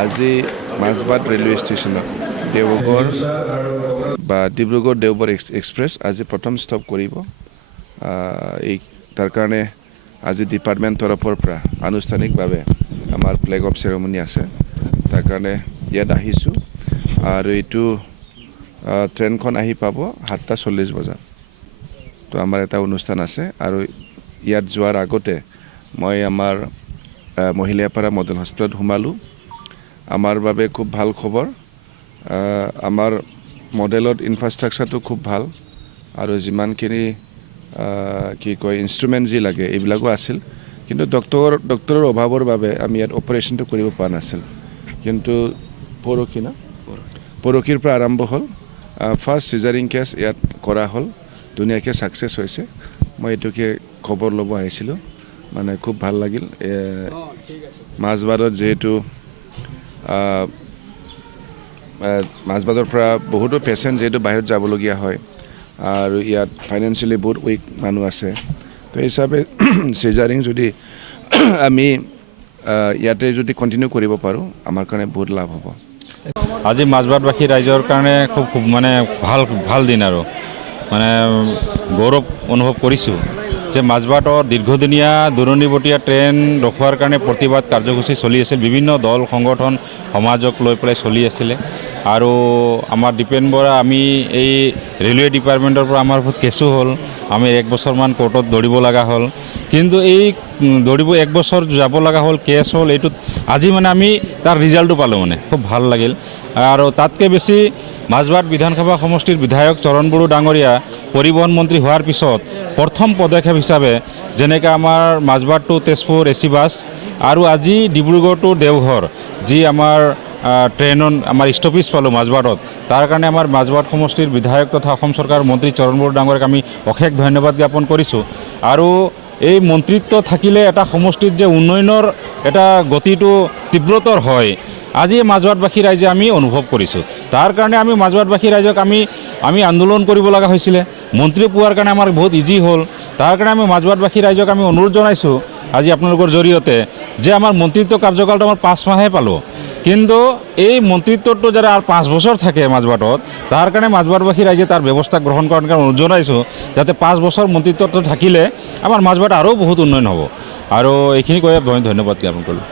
আজি মাজবাট ৰেলৱে ষ্টেচনত দেওগড় বা ডিব্ৰুগড় দেওগড় এক্সপ্ৰেছ আজি প্ৰথম ষ্টপ কৰিব। তাৰ কাৰণে আজি ডিপাৰ্টমেণ্ট তৰফৰ পৰা আনুষ্ঠানিকভাৱে আমাৰ ফ্লেগ অফ চেৰেমনি আছে। তাৰ কাৰণে ইয়াত আহিছোঁ আৰু এইটো ট্ৰেইনখন আহি পাব 7:40 বজাত। তো আমাৰ এটা অনুষ্ঠান আছে আৰু ইয়াত যোৱাৰ আগতে মই আমাৰ মহিলাপাৰা মডেল হস্পিটেলত সোমালোঁ। আমাৰ বাবে খুব ভাল খবৰ। আমাৰ মডেলত ইনফ্ৰাষ্ট্ৰাকচাৰটো খুব ভাল আৰু যিমানখিনি কি কয় ইনষ্ট্ৰুমেণ্ট যি লাগে এইবিলাকো আছিল, কিন্তু ডক্টৰৰ অভাৱৰ বাবে আমি ইয়াত অপাৰেশ্যনটো কৰিব পৰা নাছিল। কিন্তু পৰহিৰ পৰা আৰম্ভ হ'ল। ফাৰ্ষ্ট চিজাৰিং কেছ ইয়াত কৰা হ'ল, ধুনীয়াকৈ ছাকচেছ হৈছে। মই এইটোকে খবৰ ল'ব আহিছিলোঁ, মানে খুব ভাল লাগিল। মাজবাটত যিহেতু মাজবাটৰ পৰা বহুতো পেচেণ্ট যিহেতু বাহিৰত যাবলগীয়া হয় আৰু ইয়াত ফাইনেন্সিয়েলি বহুত উইক মানুহ আছে, তো হিচাপে চিজাৰিং যদি আমি ইয়াতে যদি কণ্টিনিউ কৰিব পাৰোঁ আমাৰ কাৰণে বহুত লাভ হ'ব। আজি মাজবাটবাসী ৰাইজৰ কাৰণে খুব মানে ভাল দিন আৰু মানে গৌৰৱ অনুভৱ কৰিছোঁ যে মাজবাটত দীৰ্ঘদিনীয়া দূৰণিবতীয়া ট্ৰেইন ৰখোৱাৰ কাৰণে প্ৰতিবাদ কাৰ্যসূচী চলি আছিল। বিভিন্ন দল সংগঠন সমাজক লৈ পেলাই চলি আছিলে আৰু আমাৰ দীপেন বৰা আমি এই ৰেলৱে ডিপাৰ্টমেণ্টৰ পৰা আমাৰ বহুত কেছো হ'ল। আমি 1 বছৰমান কোৰ্টত দৌৰিব লগা হ'ল, কিন্তু এই দৌৰিব 1 বছৰ যাব লগা হ'ল, কেছ হ'ল। এইটোত আজি মানে আমি তাৰ ৰিজাল্টটো পালোঁ, মানে খুব ভাল লাগিল। আৰু তাতকৈ বেছি মাজবাট বিধানসভা সমষ্টিৰ বিধায়ক চৰণ বড়ো ডাঙৰীয়া পৰিবহণ মন্ত্ৰী হোৱাৰ পিছত প্ৰথম পদক্ষেপ হিচাপে যেনেকৈ আমাৰ Majbat to Tezpur AC bus আৰু আজি ডিব্ৰুগড় টু দেওঘৰ যি আমাৰ ট্ৰেইনত আমাৰ ষ্টপেজ পালোঁ মাজবাটত, তাৰ কাৰণে আমাৰ মাজবাট সমষ্টিৰ বিধায়ক তথা অসম চৰকাৰৰ মন্ত্ৰী চৰণ বড়ো ডাঙৰীয়াক আমি অশেষ ধন্যবাদ জ্ঞাপন কৰিছোঁ। আৰু এই মন্ত্ৰিত্ব থাকিলে এটা সমষ্টিত যে উন্নয়নৰ এটা গতিটো তীব্ৰতৰ হয়, আজি মাজবাটবাসী ৰাইজে আমি অনুভৱ কৰিছোঁ। তাৰ কাৰণে আমি মাজবাটবাসী ৰাইজক আমি আন্দোলন কৰিব লগা হৈছিলে। মন্ত্ৰী পোৱাৰ কাৰণে আমাৰ বহুত ইজি হ'ল। তাৰ কাৰণে আমি মাজবাটবাসী ৰাইজক আমি অনুৰোধ জনাইছোঁ আজি আপোনালোকৰ জৰিয়তে যে আমাৰ মন্ত্ৰিত্ব কাৰ্যকালটো আমাৰ 5 মাহে পালোঁ, কিন্তু এই মন্ত্ৰিত্বটো যাতে আৰু 5 বছৰ থাকে মাজবাটত, তাৰ কাৰণে মাজবাটবাসী ৰাইজে তাৰ ব্যৱস্থা গ্ৰহণ কৰাৰ কাৰণে অনুৰোধ জনাইছোঁ, যাতে 5 বছৰ মন্ত্ৰিত্বটো থাকিলে আমাৰ মাজবাট আৰু বহুত উন্নয়ন হ'ব। আৰু এইখিনি কৈ মই ধন্যবাদ জ্ঞাপন কৰিলোঁ।